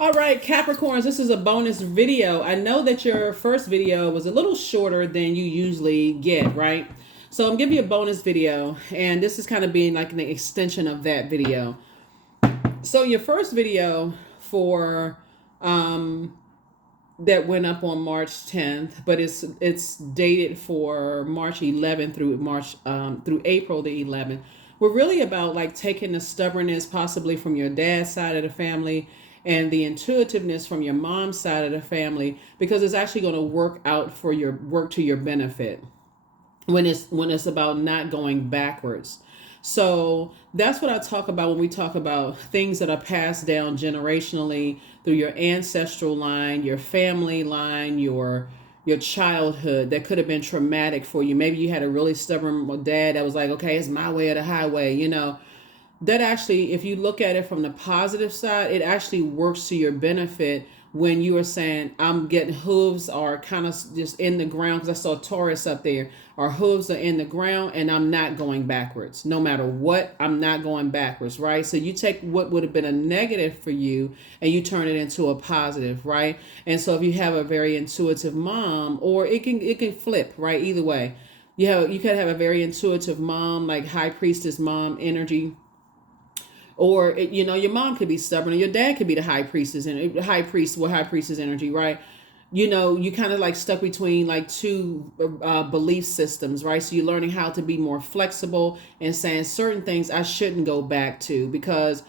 All right, Capricorns, this is a bonus video. I know that your first video was a little shorter than you usually get, right? So I'm giving you a bonus video, and this is kind of being like an extension of that video. So your first video for that went up on March 10th, but it's dated for March 11th through through April the 11th. We're really about like taking the stubbornness possibly from your dad's side of the family and the intuitiveness from your mom's side of the family, because it's actually going to work to your benefit when it's about not going backwards. So that's what I talk about when we talk about things that are passed down generationally through your ancestral line, your family line, your childhood that could have been traumatic for you. Maybe you had a really stubborn dad that was like, okay, it's my way or the highway, that actually, if you look at it from the positive side, it actually works to your benefit when you are saying, I'm getting hooves are kind of just in the ground, because I saw Taurus up there. Our hooves are in the ground and I'm not going backwards. No matter what, I'm not going backwards, right? So you take what would have been a negative for you and you turn it into a positive, right? And so if you have a very intuitive mom, or it can flip, right? Either way. You could have a very intuitive mom, like high priestess mom energy, or your mom could be stubborn, or your dad could be the high priestess and high priestess energy, right? You kind of like stuck between like two belief systems, right? So you're learning how to be more flexible and saying certain things I shouldn't go back to, because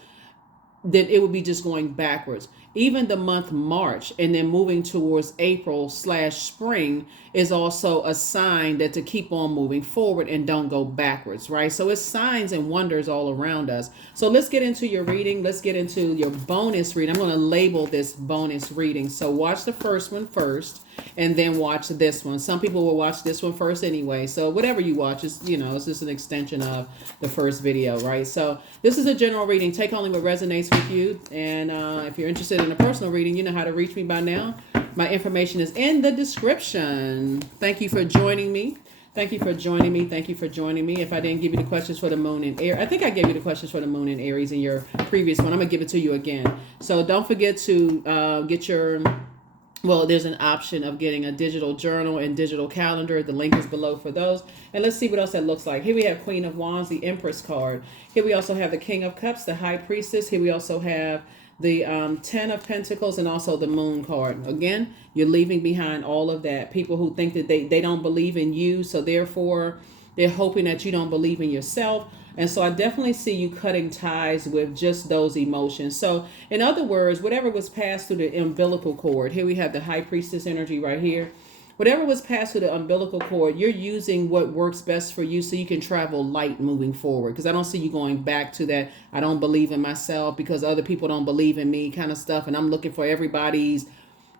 then it would be just going backwards. Even the month March and then moving towards April/spring is also a sign that to keep on moving forward and don't go backwards, right? So it's signs and wonders all around us. So let's get into your reading. Let's get into your bonus reading. I'm going to label this bonus reading. So watch the first one first and then watch this one. Some people will watch this one first anyway. So whatever you watch is, it's just an extension of the first video, right? So this is a general reading. Take only what resonates with you. And if you're interested in a personal reading, you know how to reach me by now. My information is in the description. Thank you for joining me. Thank you for joining me. Thank you for joining me. If I didn't give you the questions for the moon and Aries, I think I gave you the questions for the moon and Aries in your previous one. I'm going to give it to you again. So don't forget to get there's an option of getting a digital journal and digital calendar. The link is below for those. And let's see what else that looks like. Here we have Queen of Wands, the Empress card. Here we also have the King of Cups, the High Priestess. Here we also have the Ten of Pentacles and also the Moon card. Again, you're leaving behind all of that. People who think that they don't believe in you, so therefore they're hoping that you don't believe in yourself. And so I definitely see you cutting ties with just those emotions. So in other words, whatever was passed through the umbilical cord, here we have the High Priestess energy right here. Whatever was passed through the umbilical cord, you're using what works best for you so you can travel light moving forward. Because I don't see you going back to that, I don't believe in myself because other people don't believe in me kind of stuff. And I'm looking for everybody's.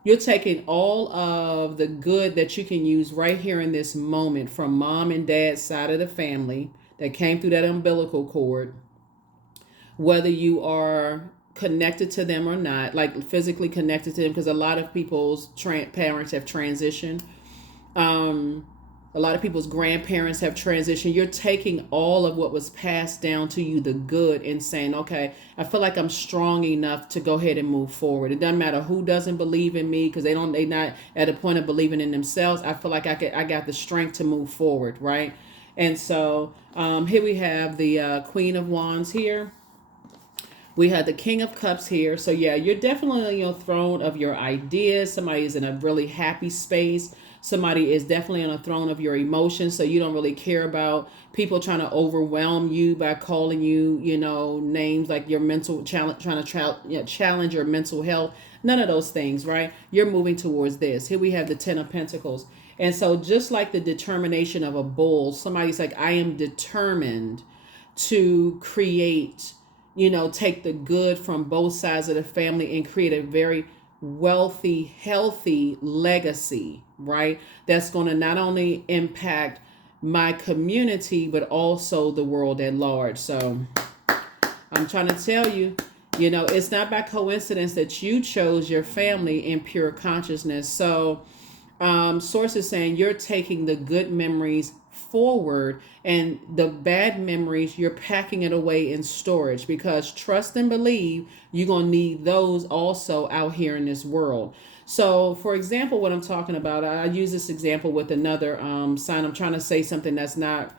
You're taking all of the good that you can use right here in this moment from mom and dad's side of the family that came through that umbilical cord, whether you are connected to them or not, like physically connected to them, because a lot of people's parents have transitioned. A lot of people's grandparents have transitioned. You're taking all of what was passed down to you, the good, and saying, okay, I feel like I'm strong enough to go ahead and move forward. It doesn't matter who doesn't believe in me, because they're not at a point of believing in themselves. I feel like I got the strength to move forward, right? And so here we have the Queen of Wands here. We had the King of Cups here. So yeah, you're definitely on your throne of your ideas. Somebody is in a really happy space. Somebody is definitely on a throne of your emotions. So you don't really care about people trying to overwhelm you by calling you, names like your mental challenge, trying to challenge your mental health. None of those things, right? You're moving towards this. Here we have the Ten of Pentacles. And so just like the determination of a bull, somebody's like, I am determined to create, take the good from both sides of the family and create a very wealthy, healthy legacy, right? That's going to not only impact my community, but also the world at large. So I'm trying to tell you, it's not by coincidence that you chose your family in pure consciousness. So sources saying you're taking the good memories forward, and the bad memories, you're packing it away in storage, because trust and believe you're going to need those also out here in this world. So for example, what I'm talking about, I use this example with another sign. I'm trying to say something that's not,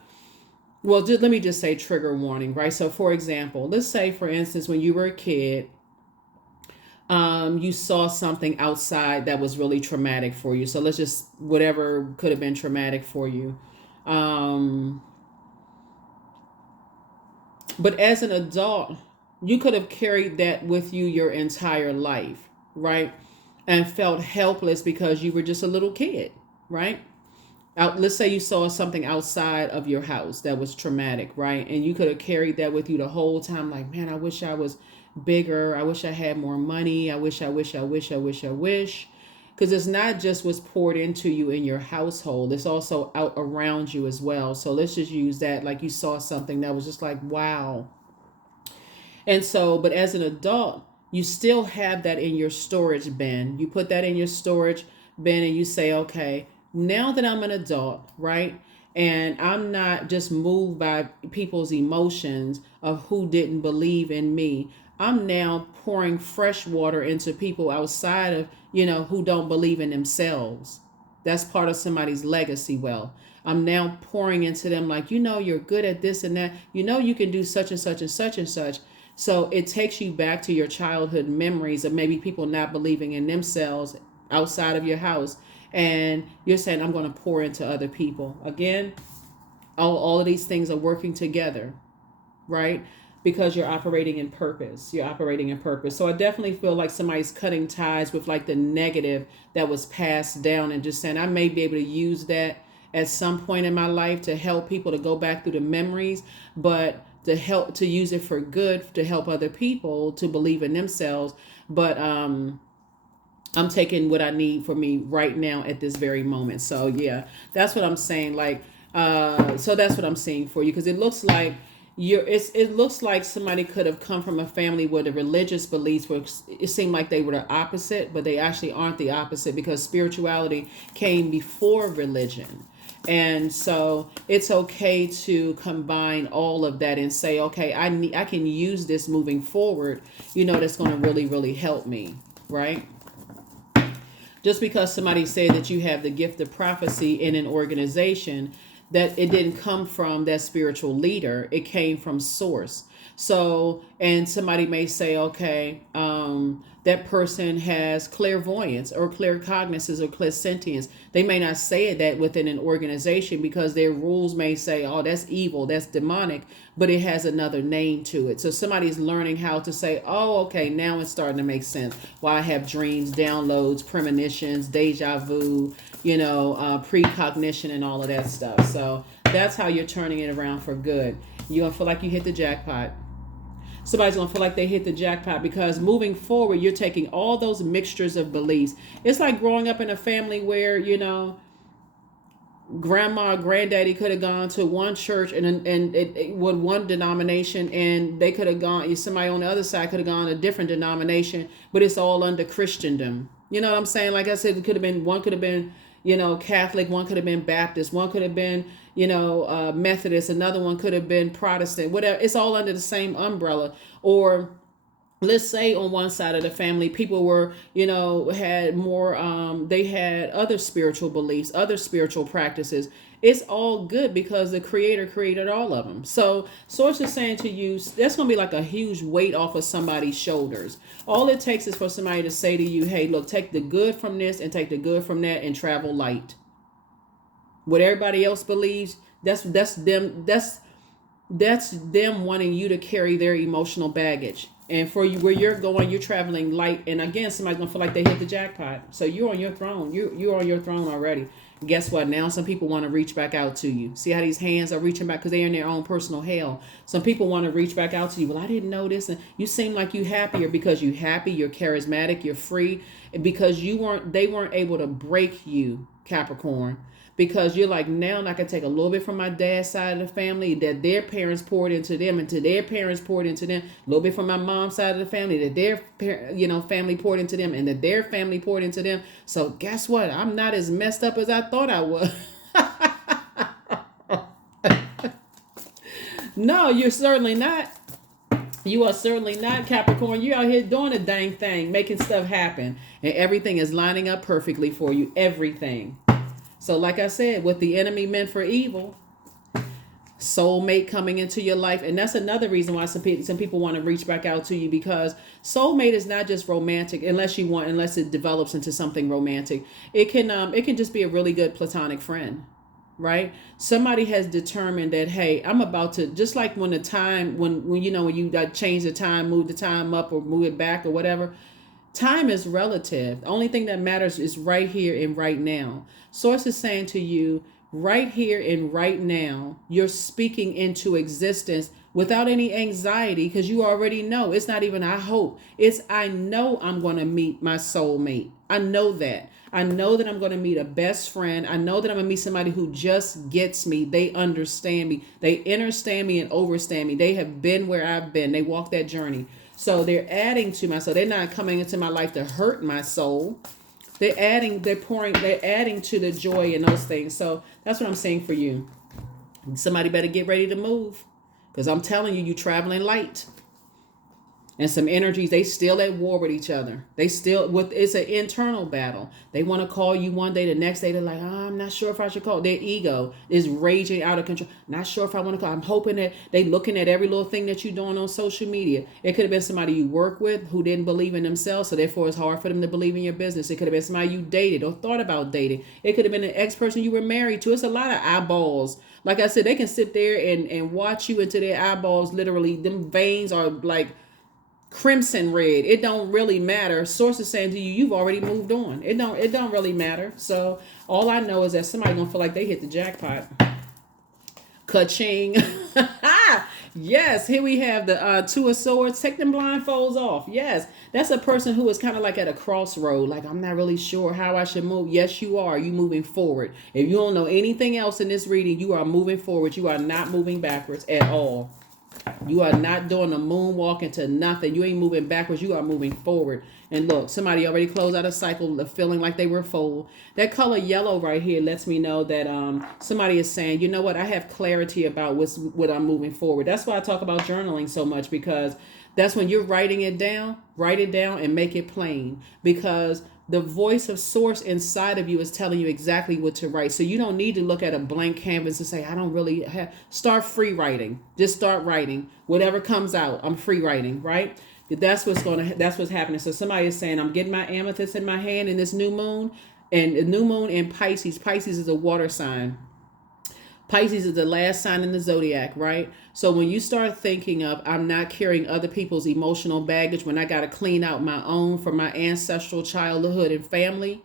well, let me just say trigger warning, right? So for example, let's say for instance, when you were a kid, you saw something outside that was really traumatic for you. So let's just, whatever could have been traumatic for you. Um, but as an adult, you could have carried that with you your entire life, right? And felt helpless because you were just a little kid, right? Let's say you saw something outside of your house that was traumatic, right? And you could have carried that with you the whole time, like, man, I wish I was bigger. I wish I had more money. I wish. Because it's not just what's poured into you in your household, it's also out around you as well. So let's just use that, like you saw something that was just like, wow. And so, but as an adult, you still have that in your storage bin. You put that in your storage bin and you say, okay, now that I'm an adult, right? And I'm not just moved by people's emotions of who didn't believe in me. I'm now pouring fresh water into people outside of, who don't believe in themselves. That's part of somebody's legacy wealth. I'm now pouring into them like, you're good at this and that. You can do such and such and such and such. So it takes you back to your childhood memories of maybe people not believing in themselves outside of your house. And you're saying, I'm going to pour into other people. Again, all of these things are working together, right? Because you're operating in purpose. You're operating in purpose. So I definitely feel like somebody's cutting ties with like the negative that was passed down and just saying, I may be able to use that at some point in my life to help people to go back through the memories, but to use it for good, to help other people to believe in themselves. But I'm taking what I need for me right now at this very moment. So yeah, that's what I'm saying. Like, so that's what I'm seeing for you, because it looks like it looks like somebody could have come from a family where the religious beliefs were, it seemed like they were the opposite, but they actually aren't the opposite, because spirituality came before religion. And so it's okay to combine all of that and say, okay, I can use this moving forward, that's going to really, really help me, right? Just because somebody said that you have the gift of prophecy in an organization, that it didn't come from that spiritual leader, it came from source. So, and somebody may say, okay, that person has clairvoyance or claircognizance or clairsentience. They may not say that within an organization because their rules may say, oh, that's evil, that's demonic, but it has another name to it. So somebody's learning how to say, oh, okay, now it's starting to make sense. Why I have dreams, downloads, premonitions, deja vu, precognition and all of that stuff. So that's how you're turning it around for good. You're going to feel like you hit the jackpot. Somebody's going to feel like they hit the jackpot, because moving forward, you're taking all those mixtures of beliefs. It's like growing up in a family where, grandma or granddaddy could have gone to one church and with one denomination, and they could have gone, somebody on the other side could have gone a different denomination, but it's all under Christendom. You know what I'm saying? Like I said, one could have been, Catholic, one could have been Baptist, one could have been, Methodist, another one could have been Protestant, whatever. It's all under the same umbrella. Or let's say on one side of the family, people were, had more, they had other spiritual beliefs, other spiritual practices. It's all good because the creator created all of them. So Source is saying to you, that's going to be like a huge weight off of somebody's shoulders. All it takes is for somebody to say to you, hey, look, take the good from this and take the good from that and travel light. What everybody else believes, that's them. That's them wanting you to carry their emotional baggage. And for you, where you're going, you're traveling light. And again, somebody's gonna feel like they hit the jackpot. So you're on your throne. You're on your throne already. Guess what? Now some people want to reach back out to you. See how these hands are reaching back because they're in their own personal hell. Some people want to reach back out to you. Well, I didn't know this, and you seem like you happier because you happy, you're charismatic, you're free, and because they weren't able to break you, Capricorn. Because you're like, now I can take a little bit from my dad's side of the family that their parents poured into them, and to their parents poured into them, a little bit from my mom's side of the family that their family poured into them, and that their family poured into them. So guess what? I'm not as messed up as I thought I was. No, you're certainly not. You are certainly not, Capricorn. You're out here doing a dang thing, making stuff happen. And everything is lining up perfectly for you. Everything. So like I said, what the enemy meant for evil, soulmate coming into your life. And that's another reason why some people want to reach back out to you, because soulmate is not just romantic unless it develops into something romantic. It can just be a really good platonic friend. Right? Somebody has determined that, hey, I'm about to, just like when you change the time, move the time up or move it back or whatever. Time is relative. The only thing that matters is right here and right now. Source is saying to you, right here and right now, you're speaking into existence without any anxiety, because you already know. It's not even I hope. It's I know I'm going to meet my soulmate. I know that. I know that I'm going to meet a best friend. I know that I'm going to meet somebody who just gets me. They understand me. They understand me and overstand me. They have been where I've been. They walk that journey. So they're adding to my soul. They're not coming into my life to hurt my soul. They're adding to the joy and those things. So that's what I'm saying for you. Somebody better get ready to move, because I'm telling you, you're traveling light. And some energies, they still at war with each other. It's an internal battle. They want to call you one day, the next day they're like, I'm not sure if I should call. Their ego is raging out of control. Not sure if I want to call. I'm hoping that they looking at every little thing that you're doing on social media. It could have been somebody you work with who didn't believe in themselves, so therefore it's hard for them to believe in your business. It could have been somebody you dated or thought about dating. It could have been an ex-person you were married to. It's a lot of eyeballs. Like I said, they can sit there and watch you into their eyeballs. Literally, them veins are like crimson red. It don't really matter. Source is saying to you, you've already moved on. It don't really matter. So all I know is that somebody gonna feel like they hit the jackpot. Ka-ching. Yes, here we have the Two of Swords. Take them blindfolds off. Yes, that's a person who is kind of like at a crossroad. Like, I'm not really sure how I should move. Yes, you are. You moving forward. If you don't know anything else in this reading, you are moving forward. You are not moving backwards at all. You are not doing a moonwalk into nothing. You ain't moving backwards. You are moving forward. And look, somebody already closed out a cycle of feeling like they were full. That color yellow right here lets me know that somebody is saying, you know what, I have clarity about what I'm moving forward. That's why I talk about journaling so much, because that's when you're writing it down. Write it down and make it plain, because the voice of source inside of you is telling you exactly what to write. So you don't need to look at a blank canvas and say, I don't really have. Start free writing. Just start writing. Whatever comes out, I'm free writing, right? That's what's happening. So somebody is saying, I'm getting my amethyst in my hand in this new moon, and the new moon in Pisces. Pisces is a water sign. Pisces is the last sign in the Zodiac, right? So when you start thinking of, I'm not carrying other people's emotional baggage, when I got to clean out my own from my ancestral childhood and family,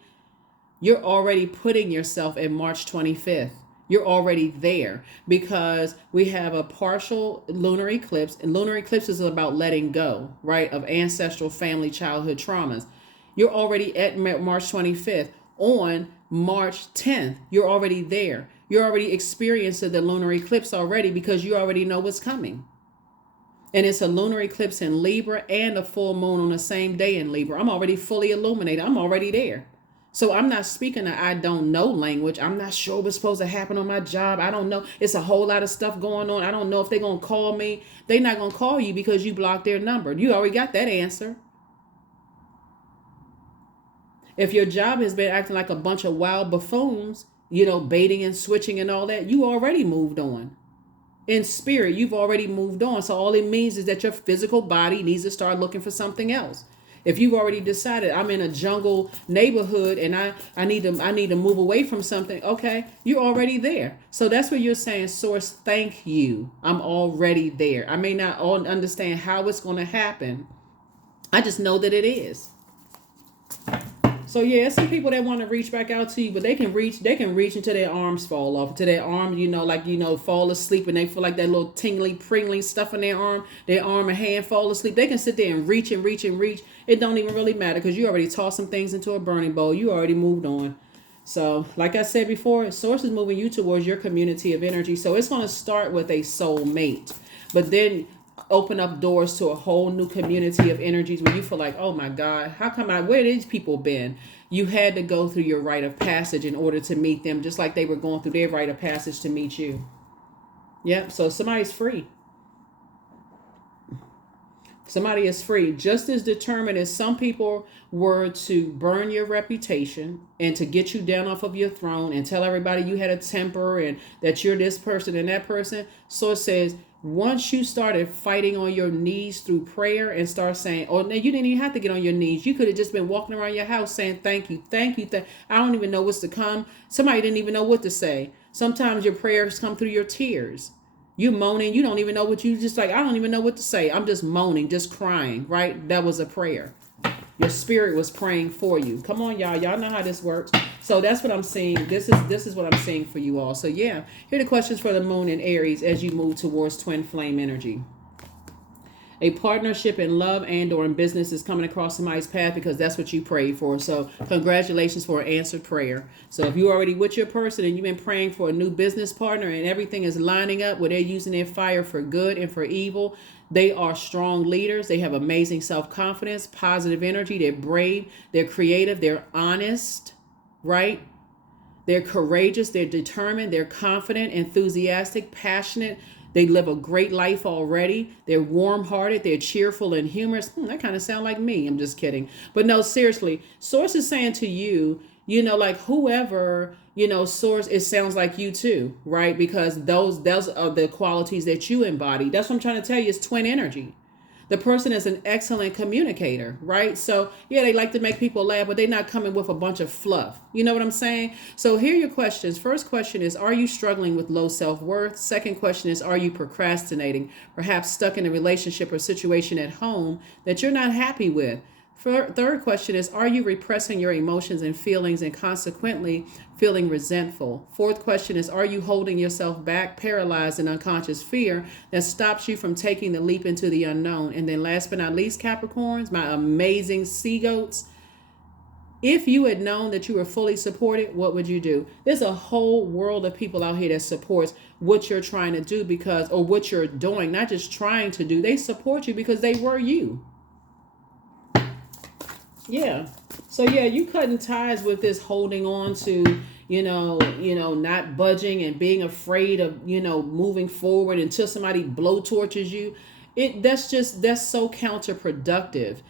you're already putting yourself in March 25th. You're already there, because we have a partial lunar eclipse, and lunar eclipse is about letting go, right, of ancestral family childhood traumas. You're already at March 25th. On March 10th, you're already there. You're already experiencing the lunar eclipse already, because you already know what's coming. And it's a lunar eclipse in Libra and a full moon on the same day in Libra. I'm already fully illuminated. I'm already there. So I'm not speaking a I don't know language. I'm not sure what's supposed to happen on my job. I don't know. It's a whole lot of stuff going on. I don't know if they're going to call me. They're not going to call you because you blocked their number. You already got that answer. If your job has been acting like a bunch of wild buffoons, baiting and switching and all that, you already moved on. In spirit, you've already moved on. So all it means is that your physical body needs to start looking for something else. If you've already decided, I'm in a jungle neighborhood and I need to move away from something, okay, you're already there. So that's what you're saying, Source, thank you. I'm already there. I may not understand how it's going to happen. I just know that it is. So yeah, some people that want to reach back out to you, but they can reach until their arms fall off. To their arm, fall asleep, and they feel like that little tingly, pringling stuff in their arm and hand fall asleep. They can sit there and reach and reach and reach. It don't even really matter, because you already tossed some things into a burning bowl. You already moved on. So like I said before, Source is moving you towards your community of energy. So it's going to start with a soul mate, but then open up doors to a whole new community of energies where you feel like, oh my God, where these people been? You had to go through your rite of passage in order to meet them, just like they were going through their rite of passage to meet you. Yep. So somebody's free. Somebody is free, just as determined as some people were to burn your reputation and to get you down off of your throne and tell everybody you had a temper and that you're this person and that person. So it says, once you started fighting on your knees through prayer and start saying, oh, no, you didn't even have to get on your knees. You could have just been walking around your house saying, thank you, thank you. I don't even know what's to come. Somebody didn't even know what to say. Sometimes your prayers come through your tears. You moaning, you don't even know what you just like, I don't even know what to say. I'm just moaning, just crying, right? That was a prayer. Your spirit was praying for you. Come on, y'all. Y'all know how this works. So that's what I'm seeing. This is what I'm seeing for you all. So yeah, here are the questions for the moon in Aries as you move towards twin flame energy. A partnership in love and or in business is coming across somebody's path because that's what you prayed for. So congratulations for an answered prayer. So if you're already with your person and you've been praying for a new business partner and everything is lining up where they're using their fire for good and for evil, they are strong leaders. They have amazing self-confidence, positive energy. They're brave. They're creative. They're honest, right? They're courageous. They're determined. They're confident, enthusiastic, passionate. They live a great life already. They're warm-hearted. They're cheerful and humorous. That kind of sound like me. I'm just kidding. But no, seriously, Source is saying to you, like whoever, Source, it sounds like you too, right? Because those are the qualities that you embody. That's what I'm trying to tell you. It's twin energy. The person is an excellent communicator, right? So yeah, they like to make people laugh, but they're not coming with a bunch of fluff. You know what I'm saying? So here are your questions. First question is, are you struggling with low self-worth? Second question is, are you procrastinating? Perhaps stuck in a relationship or situation at home that you're not happy with? Third question is, are you repressing your emotions and feelings and consequently feeling resentful? Fourth question is, are you holding yourself back, paralyzed in unconscious fear that stops you from taking the leap into the unknown? And then last but not least, Capricorns, my amazing sea goats, if you had known that you were fully supported, what would you do? There's a whole world of people out here that supports what you're trying to do or what you're doing, not just trying to do. They support you because they were you. Yeah. So yeah, you cutting ties with this holding on to, not budging and being afraid of, moving forward until somebody blow torches you. That's so counterproductive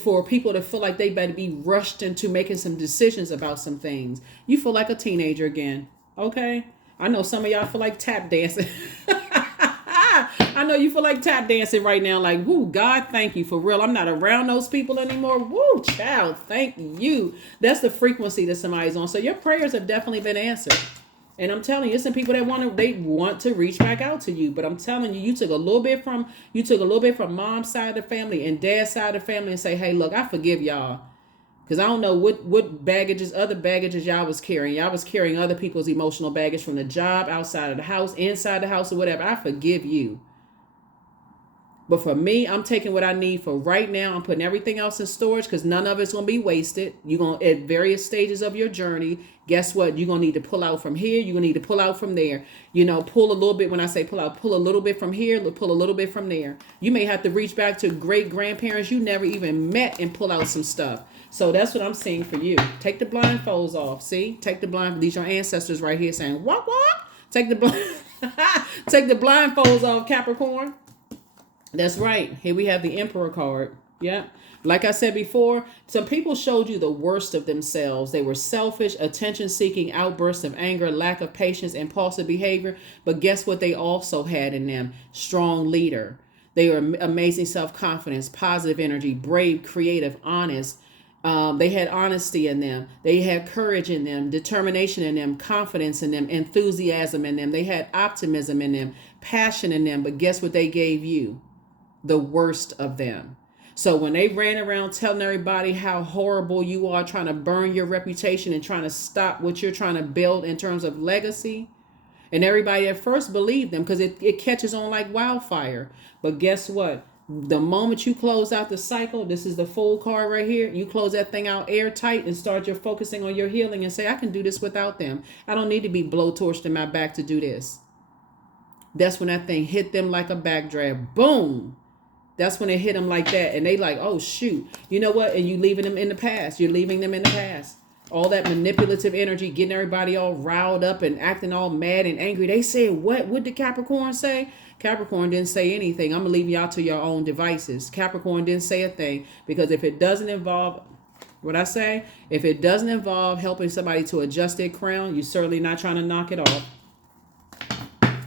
for people to feel like they better be rushed into making some decisions about some things. You feel like a teenager again. Okay. I know some of y'all feel like tap dancing. I know you feel like tap dancing right now, like, woo, God, thank you, for real. I'm not around those people anymore. Woo, child, thank you. That's the frequency that somebody's on. So your prayers have definitely been answered. And I'm telling you, it's some people that want to reach back out to you. But I'm telling you, you took a little bit from mom's side of the family and dad's side of the family and say, hey, look, I forgive y'all. Because I don't know what other baggages y'all was carrying. Y'all was carrying other people's emotional baggage from the job, outside of the house, inside the house, or whatever. I forgive you. But for me, I'm taking what I need for right now. I'm putting everything else in storage because none of it's going to be wasted. You're going to, at various stages of your journey, guess what? You're going to need to pull out from here. You're going to need to pull out from there. Pull a little bit. When I say pull out, pull a little bit from here, pull a little bit from there. You may have to reach back to great grandparents you never even met and pull out some stuff. So that's what I'm seeing for you. Take the blindfolds off. See? Take the blind. These are your ancestors right here saying, what? Take the blindfolds off, Capricorn. That's right. Here we have the Emperor card. Yeah. Like I said before, some people showed you the worst of themselves. They were selfish, attention-seeking, outbursts of anger, lack of patience, impulsive behavior. But guess what they also had in them? Strong leader. They were amazing self-confidence, positive energy, brave, creative, honest. They had honesty in them. They had courage in them, determination in them, confidence in them, enthusiasm in them. They had optimism in them, passion in them. But guess what they gave you? The worst of them. So when they ran around telling everybody how horrible you are, trying to burn your reputation and trying to stop what you're trying to build in terms of legacy, and everybody at first believed them because it catches on like wildfire. But guess what? The moment you close out the cycle, this is the full card right here, you close that thing out airtight and start your focusing on your healing and say, I can do this without them. I don't need to be blowtorched in my back to do this. That's when that thing hit them like a backdraft. Boom. That's when it hit them like that. And they like, oh, shoot. You know what? And you leaving them in the past. You're leaving them in the past. All that manipulative energy, getting everybody all riled up and acting all mad and angry. They said, what did Capricorn say? Capricorn didn't say anything. I'm going to leave y'all to your own devices. Capricorn didn't say a thing, because if it doesn't involve, what I say, if it doesn't involve helping somebody to adjust their crown, you're certainly not trying to knock it off.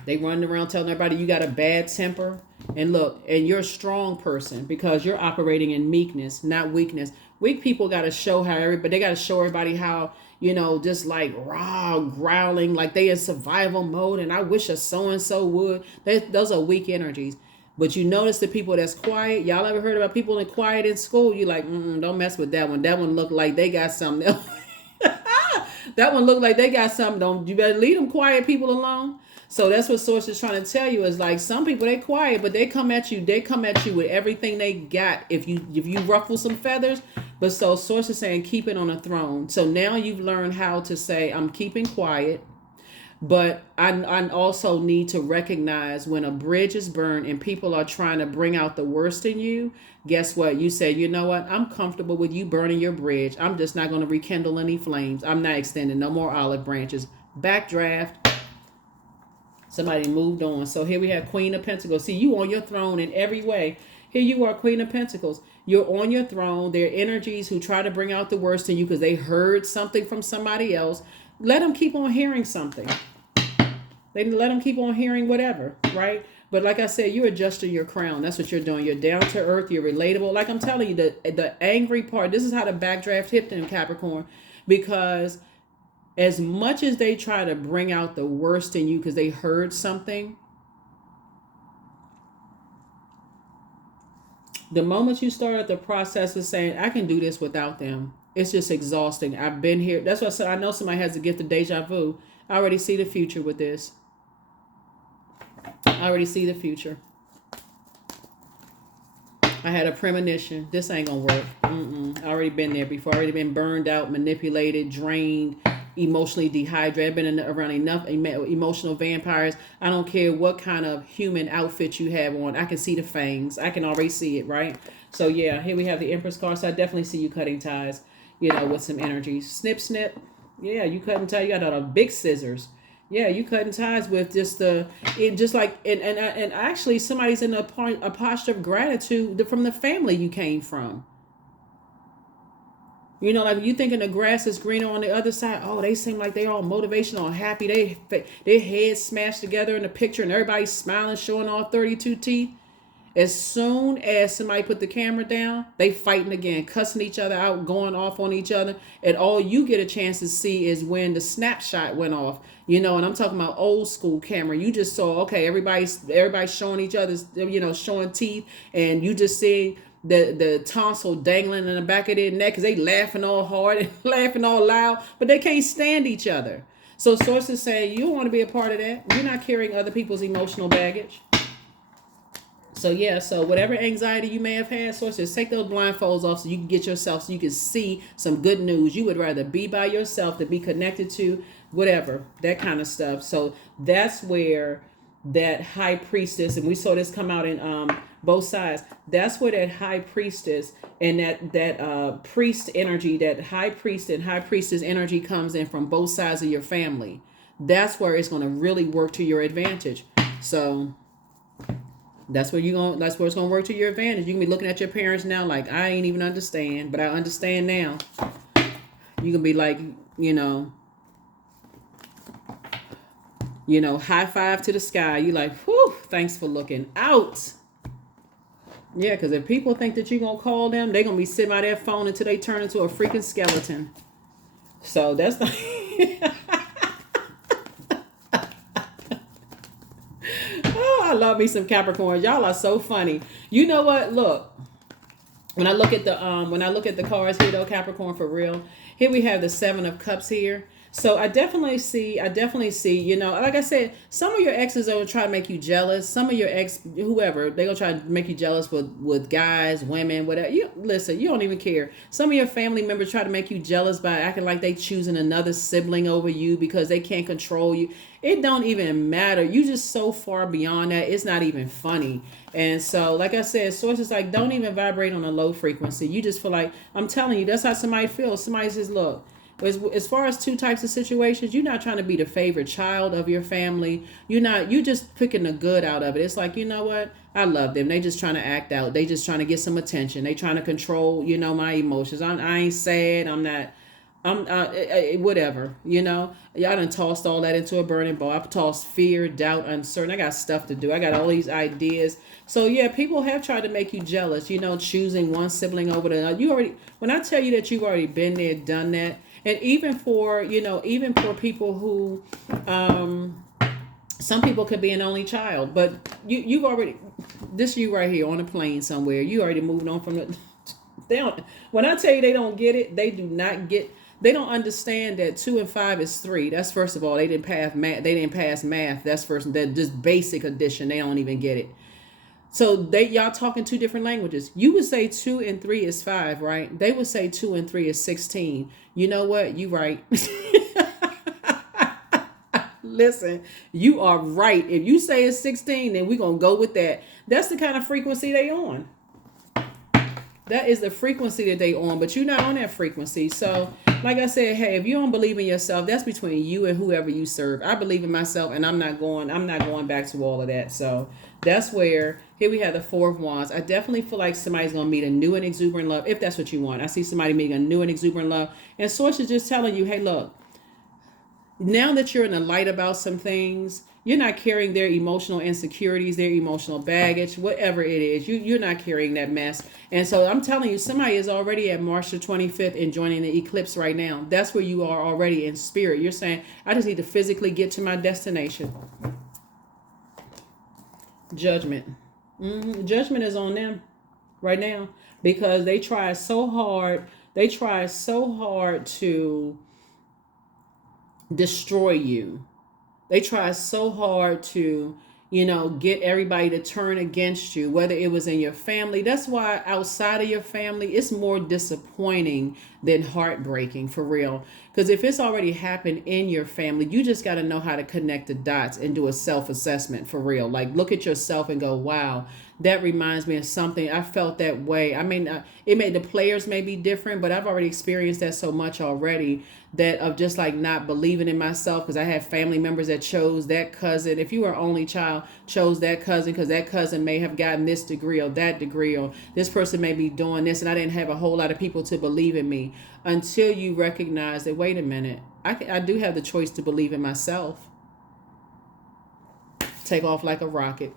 They running around telling everybody you got a bad temper. And look, and you're a strong person because you're operating in meekness, not weakness. Weak people got to show how everybody, they got to show everybody how, just like raw growling, like they in survival mode. And I wish a so-and-so would. Those are weak energies. But you notice the people that's quiet. Y'all ever heard about people in quiet in school? You like, don't mess with that one. That one looked like they got something else. That one looked like they got something. Don't you better leave them quiet people alone. So that's what Source is trying to tell you, is like some people, they quiet, but they come at you with everything they got if you ruffle some feathers. But so Source is saying keep it on a throne. So now you've learned how to say I'm keeping quiet, but I also need to recognize when a bridge is burned and people are trying to bring out the worst in you. Guess what? You say, you know what? I'm comfortable with you burning your bridge. I'm just not going to rekindle any flames. I'm not extending no more olive branches. Backdraft. Somebody moved on. So here we have Queen of Pentacles. See, you on your throne in every way. Here you are, Queen of Pentacles. You're on your throne. There are energies who try to bring out the worst in you because they heard something from somebody else. Let them keep on hearing something. They let them keep on hearing whatever, right? But like I said, you're adjusting your crown. That's what you're doing. You're down to earth. You're relatable. Like I'm telling you, the angry part, this is how the backdraft hit them, Capricorn. Because as much as they try to bring out the worst in you because they heard something, the moment you start the process of saying, I can do this without them, it's just exhausting. I've been here. That's why I said I know somebody has the gift of deja vu. I already see the future with this. I already see the future. I had a premonition. This ain't gonna work. I already been there before. I already been burned out, manipulated, drained, emotionally dehydrated. I've been around enough emotional vampires. I don't care what kind of human outfit you have on. I can see the fangs. I can already see it, right? So yeah, here we have the Empress card. So I definitely see you cutting ties, with some energy. Snip, snip. Yeah, you cutting ties. You got a big scissors. Yeah, you cutting ties with just and actually somebody's in a posture of gratitude from the family you came from. Like you thinking the grass is greener on the other side. Oh, they seem like they all motivational and happy. Their heads smashed together in the picture and everybody's smiling, showing all 32 teeth. As soon as somebody put the camera down, they fighting again, cussing each other out, going off on each other. And all you get a chance to see is when the snapshot went off, and I'm talking about old school camera. You just saw, okay, everybody's showing each other's, showing teeth. And you just see the tonsil dangling in the back of their neck because they laughing all hard and laughing all loud, but they can't stand each other. So sources say you don't want to be a part of that. You're not carrying other people's emotional baggage. So yeah, so whatever anxiety you may have had, sources, take those blindfolds off so you can get yourself, so you can see some good news. You would rather be by yourself than be connected to whatever, that kind of stuff. So that's where that high priestess, and we saw this come out in both sides. That's where that high priestess and that priest energy, that high priest and high priestess energy comes in from both sides of your family. That's where it's going to really work to your advantage. So that's where it's going to work to your advantage. You can be looking at your parents now like, I ain't even understand, but I understand now. You can be like, high five to the sky. You like, whew, thanks for looking out. Yeah, because if people think that you're going to call them, they're going to be sitting by their phone until they turn into a freaking skeleton. So that's the... I love me some Capricorns. Y'all are so funny. You know what? Look, when I look at the cards here, though, Capricorn, for real. Here we have the 7 of Cups here. So I definitely see, like I said, some of your exes are going to try to make you jealous. Some of your whoever, they're going to try to make you jealous with guys, women, whatever. Listen, you don't even care. Some of your family members try to make you jealous by acting like they choosing another sibling over you because they can't control you. It don't even matter. You just so far beyond that. It's not even funny. And so, like I said, sources like, don't even vibrate on a low frequency. You just feel like, I'm telling you, that's how somebody feels. Somebody says, look, As far as two types of situations, you're not trying to be the favorite child of your family. You just picking the good out of it. It's like, you know what? I love them. They just trying to act out. They just trying to get some attention. They trying to control, my emotions. I ain't sad. I'm not. Whatever, Y'all done tossed all that into a burning bowl. I've tossed fear, doubt, uncertain. I got stuff to do. I got all these ideas. So yeah, people have tried to make you jealous, choosing one sibling over the other. When I tell you that you've already been there, done that, and even for people who, some people could be an only child, but you've already, this you right here on a plane somewhere, you already moved on from the, they don't, when I tell you they don't get it, they don't understand that 2 and 5 is 3. That's first of all, they didn't pass math. That's first, that just basic addition. They don't even get it. So y'all talking two different languages. You would say 2 and 3 is 5, right? They would say 2 and 3 is 16. You know what? You right. Listen, you are right. If you say it's 16, then we're going to go with that. That's the kind of frequency they on. That is the frequency that they on, but you're not on that frequency. So, like I said, hey, if you don't believe in yourself, that's between you and whoever you serve. I believe in myself, and I'm not going back to all of that. So that's where, here we have the 4 of Wands. I definitely feel like somebody's going to meet a new and exuberant love, if that's what you want. I see somebody meeting a new and exuberant love, and Source is just telling you, hey, look, now that you're in the light about some things, you're not carrying their emotional insecurities, their emotional baggage, whatever it is. You're not carrying that mess. And so I'm telling you, somebody is already at March the 25th and joining the eclipse right now. That's where you are already in spirit. You're saying, I just need to physically get to my destination. Judgment. Judgment is on them right now because they try so hard. They try so hard to destroy you. They try so hard to, get everybody to turn against you, whether it was in your family. That's why outside of your family, it's more disappointing than heartbreaking, for real. Because if it's already happened in your family, you just got to know how to connect the dots and do a self-assessment, for real. Like, look at yourself and go, wow, that reminds me of something. I felt that way. I mean, the players may be different, but I've already experienced that so much already, that of just like not believing in myself, because I had family members that chose that cousin. If you were only child, chose that cousin because that cousin may have gotten this degree or that degree, or this person may be doing this, and I didn't have a whole lot of people to believe in me, until you recognize that, wait a minute, I do have the choice to believe in myself. Take off like a rocket.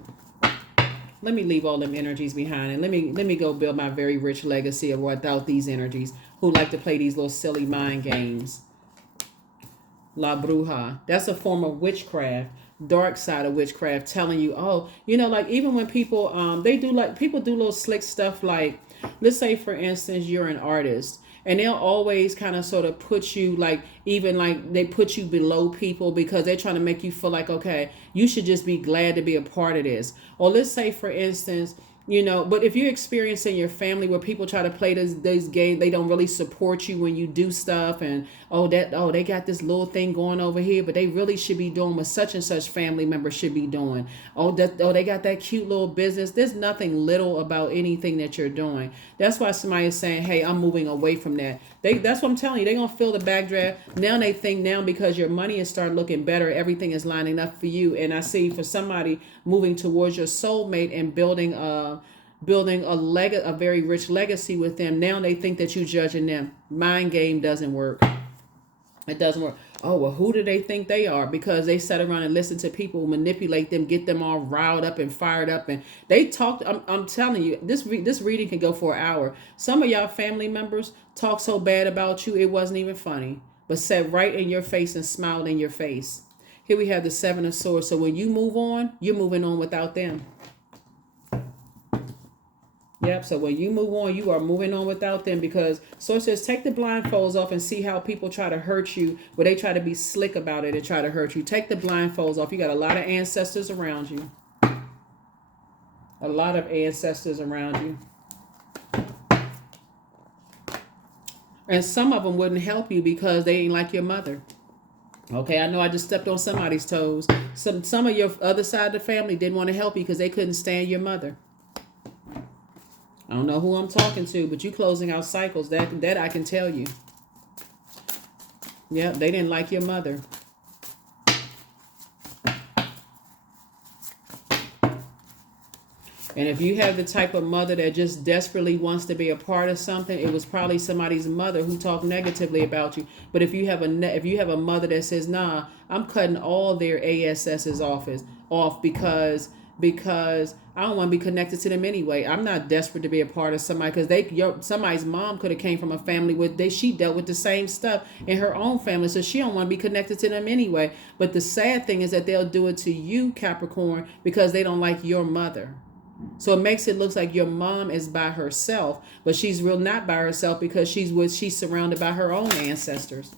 Let me leave all them energies behind, and let me go build my very rich legacy of without these energies who like to play these little silly mind games. La Bruja. That's a form of witchcraft, dark side of witchcraft, telling you, oh, like even when people people do little slick stuff, like, let's say for instance you're an artist, and they'll always kind of sort of put you, like, even like they put you below people because they're trying to make you feel like, okay, you should just be glad to be a part of this. Or let's say for instance, but if you're experiencing your family where people try to play those games, they don't really support you when you do stuff, and they got this little thing going over here, but they really should be doing what such and such family member should be doing. They got that cute little business. There's nothing little about anything that you're doing. That's why somebody is saying, hey, I'm moving away from that. That's what I'm telling you. They're going to feel the backdraft. Now they think because your money is starting looking better, everything is lining up for you. And I see for somebody moving towards your soulmate and building a very rich legacy with them. Now they think that you're judging them. Mind game doesn't work. It doesn't work. Oh, well, who do they think they are? Because they sit around and listen to people manipulate them, get them all riled up and fired up. And they talk. I'm telling you, this reading can go for an hour. Some of y'all family members talk so bad about you, it wasn't even funny, but said right in your face and smiled in your face. Here we have the 7 of Swords. So when you move on, you're moving on without them. Yep. So when you move on, you are moving on without them, because Source says take the blindfolds off and see how people try to hurt you, where they try to be slick about it and try to hurt you. Take the blindfolds off. You got a lot of ancestors around you. A lot of ancestors around you. And some of them wouldn't help you because they ain't like your mother. Okay, I know I just stepped on somebody's toes. Some of your other side of the family didn't want to help you because they couldn't stand your mother. I don't know who I'm talking to, but you closing out cycles. That I can tell you. Yeah, they didn't like your mother. And if you have the type of mother that just desperately wants to be a part of something, it was probably somebody's mother who talked negatively about you. But if you have if you have a mother that says, "Nah, I'm cutting all their ASS's off because I don't want to be connected to them anyway. I'm not desperate to be a part of somebody because somebody's mom could have came from a family where she dealt with the same stuff in her own family, so she don't want to be connected to them anyway." But the sad thing is that they'll do it to you, Capricorn, because they don't like your mother. So it makes it look like your mom is by herself, but she's real not by herself because she's surrounded by her own ancestors.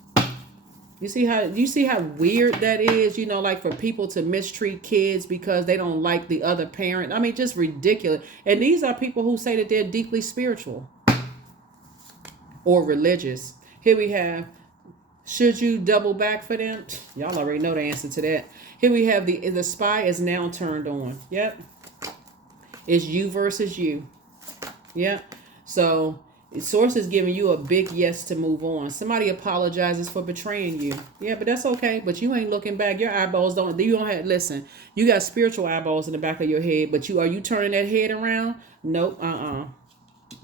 You see how weird that is, like for people to mistreat kids because they don't like the other parent. I mean, just ridiculous. And these are people who say that they're deeply spiritual or religious. Here we have, should you double back for them? Y'all already know the answer to that. Here we have the spy is now turned on. Yep. It's you versus you. Yeah. So source is giving you a big yes to move on. Somebody apologizes for betraying you. Yeah, but that's okay. But you ain't looking back. Your eyeballs listen, you got spiritual eyeballs in the back of your head, but are you turning that head around? Nope.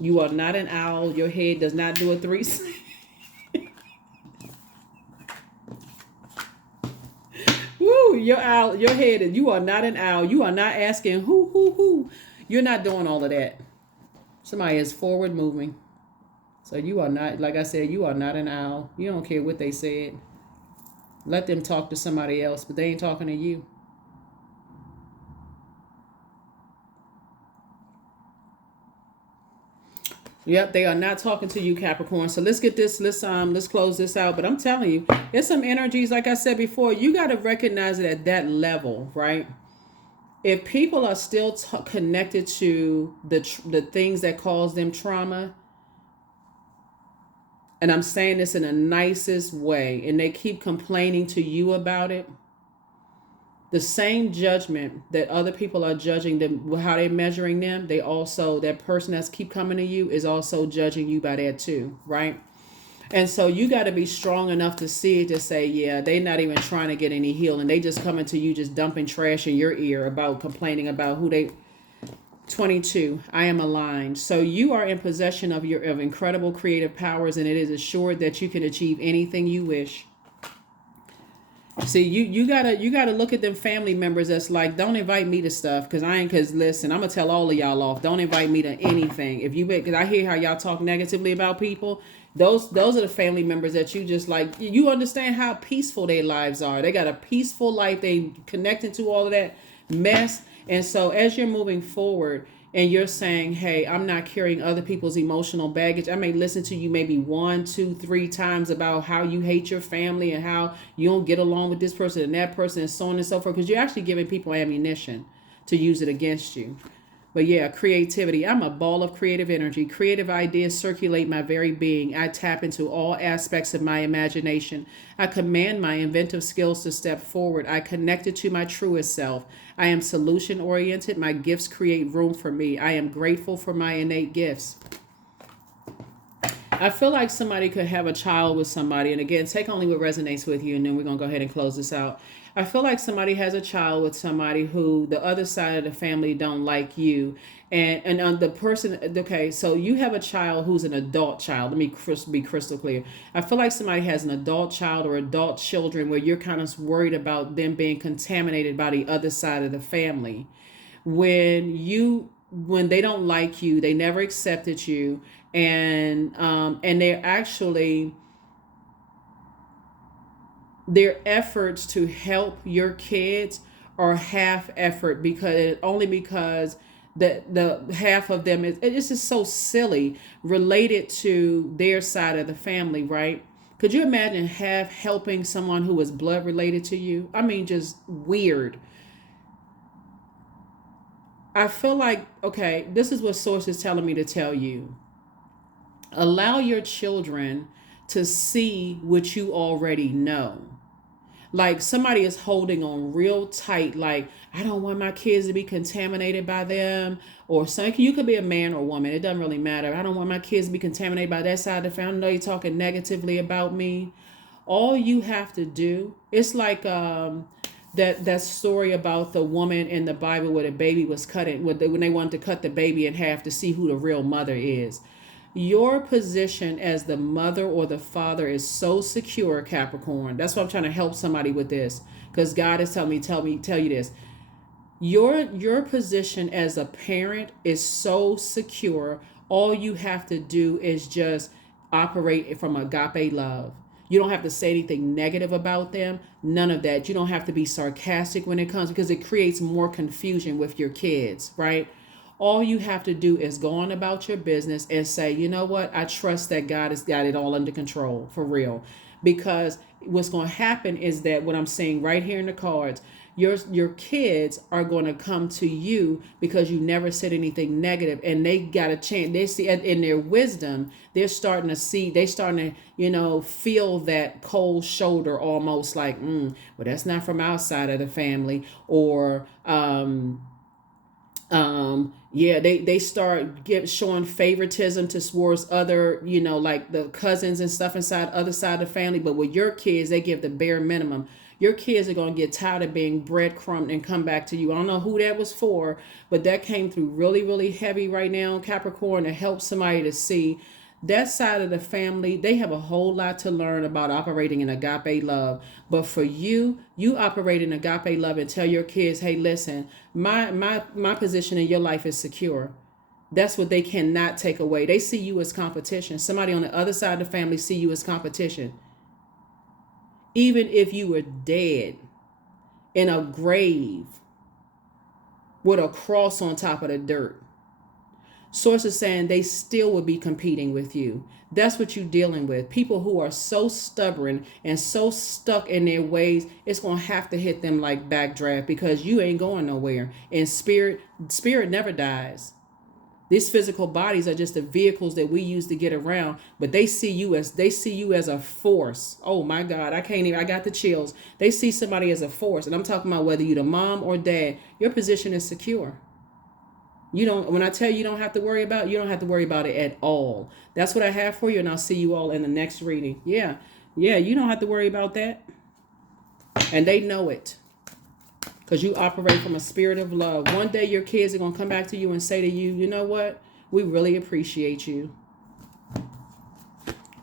You are not an owl. Your head does not do a 360. Woo, your head, you are not an owl. You are not asking who. You're not doing all of that. Somebody is forward moving. So you are not, like I said, you are not an owl. You don't care what they said. Let them talk to somebody else, but they ain't talking to you. Yep, they are not talking to you, Capricorn. So let's get this. Let's close this out. But I'm telling you, there's some energies, like I said before. You got to recognize it at that level, right? If people are still connected to the things that cause them trauma, and I'm saying this in the nicest way, and they keep complaining to you about it, the same judgment that other people are judging them, how they're measuring them, that person that's keep coming to you is also judging you by that too, right? And so you got to be strong enough to see it, to say, yeah, they're not even trying to get any healing. They just coming to you, just dumping trash in your ear about complaining about who they. 22, I am aligned. So you are in possession of incredible creative powers, and it is assured that you can achieve anything you wish. See, you gotta look at them family members that's like, don't invite me to stuff because listen, I'm gonna tell all of y'all off. Don't invite me to anything. Because I hear how y'all talk negatively about people. Those are the family members that you just like. You understand how peaceful their lives are. They got a peaceful life. They connected to all of that mess. And so as you're moving forward and you're saying, hey, I'm not carrying other people's emotional baggage. I may listen to you maybe 1, 2, 3 times about how you hate your family and how you don't get along with this person and that person and so on and so forth, because you're actually giving people ammunition to use it against you. But yeah, creativity. I'm a ball of creative energy. Creative ideas circulate my very being. I tap into all aspects of my imagination. I command my inventive skills to step forward. I connect it to my truest self. I am solution oriented. My gifts create room for me. I am grateful for my innate gifts. I feel like somebody could have a child with somebody. And again, take only what resonates with you. And then we're going to go ahead and close this out. I feel like somebody has a child with somebody who the other side of the family don't like you. And the person, okay, so you have a child who's an adult child. Let me be crystal clear. I feel like somebody has an adult child or adult children where you're kind of worried about them being contaminated by the other side of the family. When they don't like you, they never accepted you, and they're actually, their efforts to help your kids are half effort because the half of them it's just so silly related to their side of the family, right? Could you imagine half helping someone who is blood related to you? I mean, just weird. I feel like, okay, this is what source is telling me to tell you. Allow your children to see what you already know. Like somebody is holding on real tight, like, I don't want my kids to be contaminated by them, or something. You could be a man or a woman. It doesn't really matter. I don't want my kids to be contaminated by that side of the family. I know you're talking negatively about me. All you have to do, it's like that story about the woman in the Bible where the baby was cutting, when they wanted to cut the baby in half to see who the real mother is. Your position as the mother or the father is so secure, Capricorn. That's why I'm trying to help somebody with this, because God is telling me, tell you this. Your position as a parent is so secure. All you have to do is just operate from agape love. You don't have to say anything negative about them. None of that. You don't have to be sarcastic when it comes, because it creates more confusion with your kids, right? All you have to do is go on about your business and say, you know what? I trust that God has got it all under control, for real. Because what's going to happen is that what I'm saying right here in the cards, your kids are going to come to you because you never said anything negative, and they got a chance. They see in their wisdom, they starting to, feel that cold shoulder, almost like, well, that's not from outside of the family. Or yeah, they start showing favoritism towards other, like the cousins and stuff inside other side of the family. But with your kids, they give the bare minimum. Your kids are going to get tired of being breadcrumbed and come back to you. I don't know who that was for, but that came through really, really heavy right now, Capricorn, to help somebody to see that side of the family. They have a whole lot to learn about operating in agape love. But for you, you operate in agape love and tell your kids, hey, listen, my position in your life is secure. That's what they cannot take away. They see you as competition. Somebody on the other side of the family see you as competition. Even if you were dead in a grave with a cross on top of the dirt, sources saying they still would be competing with you. That's what you're dealing with. People who are so stubborn and so stuck in their ways, it's going to have to hit them like backdraft, because you ain't going nowhere. And spirit never dies. These physical bodies are just the vehicles that we use to get around, but they see you as a force. Oh my God, I got the chills. They see somebody as a force. And I'm talking about whether you're the mom or dad, your position is secure. When I tell you don't have to worry about it, you don't have to worry about it at all. That's what I have for you, and I'll see you all in the next reading. Yeah, you don't have to worry about that. And they know it, because you operate from a spirit of love. One day your kids are going to come back to you and say to you, you know what? We really appreciate you.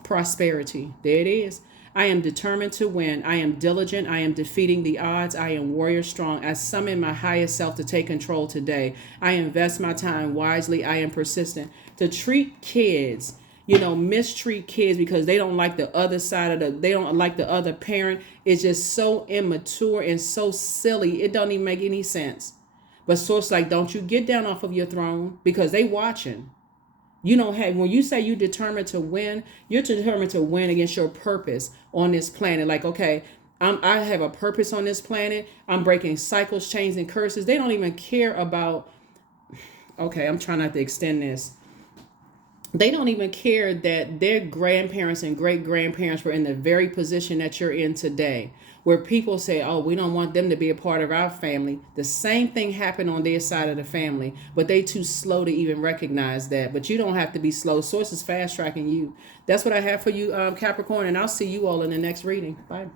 Prosperity. There it is. I am determined to win. I am diligent. I am defeating the odds. I am warrior strong. I summon my highest self to take control today. I invest my time wisely. I am persistent. To treat kids, mistreat kids because they don't like the other side of they don't like the other parent, is just so immature and so silly. It don't even make any sense. But source like, don't you get down off of your throne, because they watching. You don't have, when you say you determined to win, you're determined to win against your purpose on this planet. Like, okay, I have a purpose on this planet. I'm breaking cycles, chains, and curses. They don't even care about, okay, I'm trying not to extend this. They don't even care that their grandparents and great grandparents were in the very position that you're in today, where people say, oh, we don't want them to be a part of our family. The same thing happened on their side of the family, but they too slow to even recognize that. But you don't have to be slow. Source is fast tracking you. That's what I have for you, Capricorn, and I'll see you all in the next reading. Bye.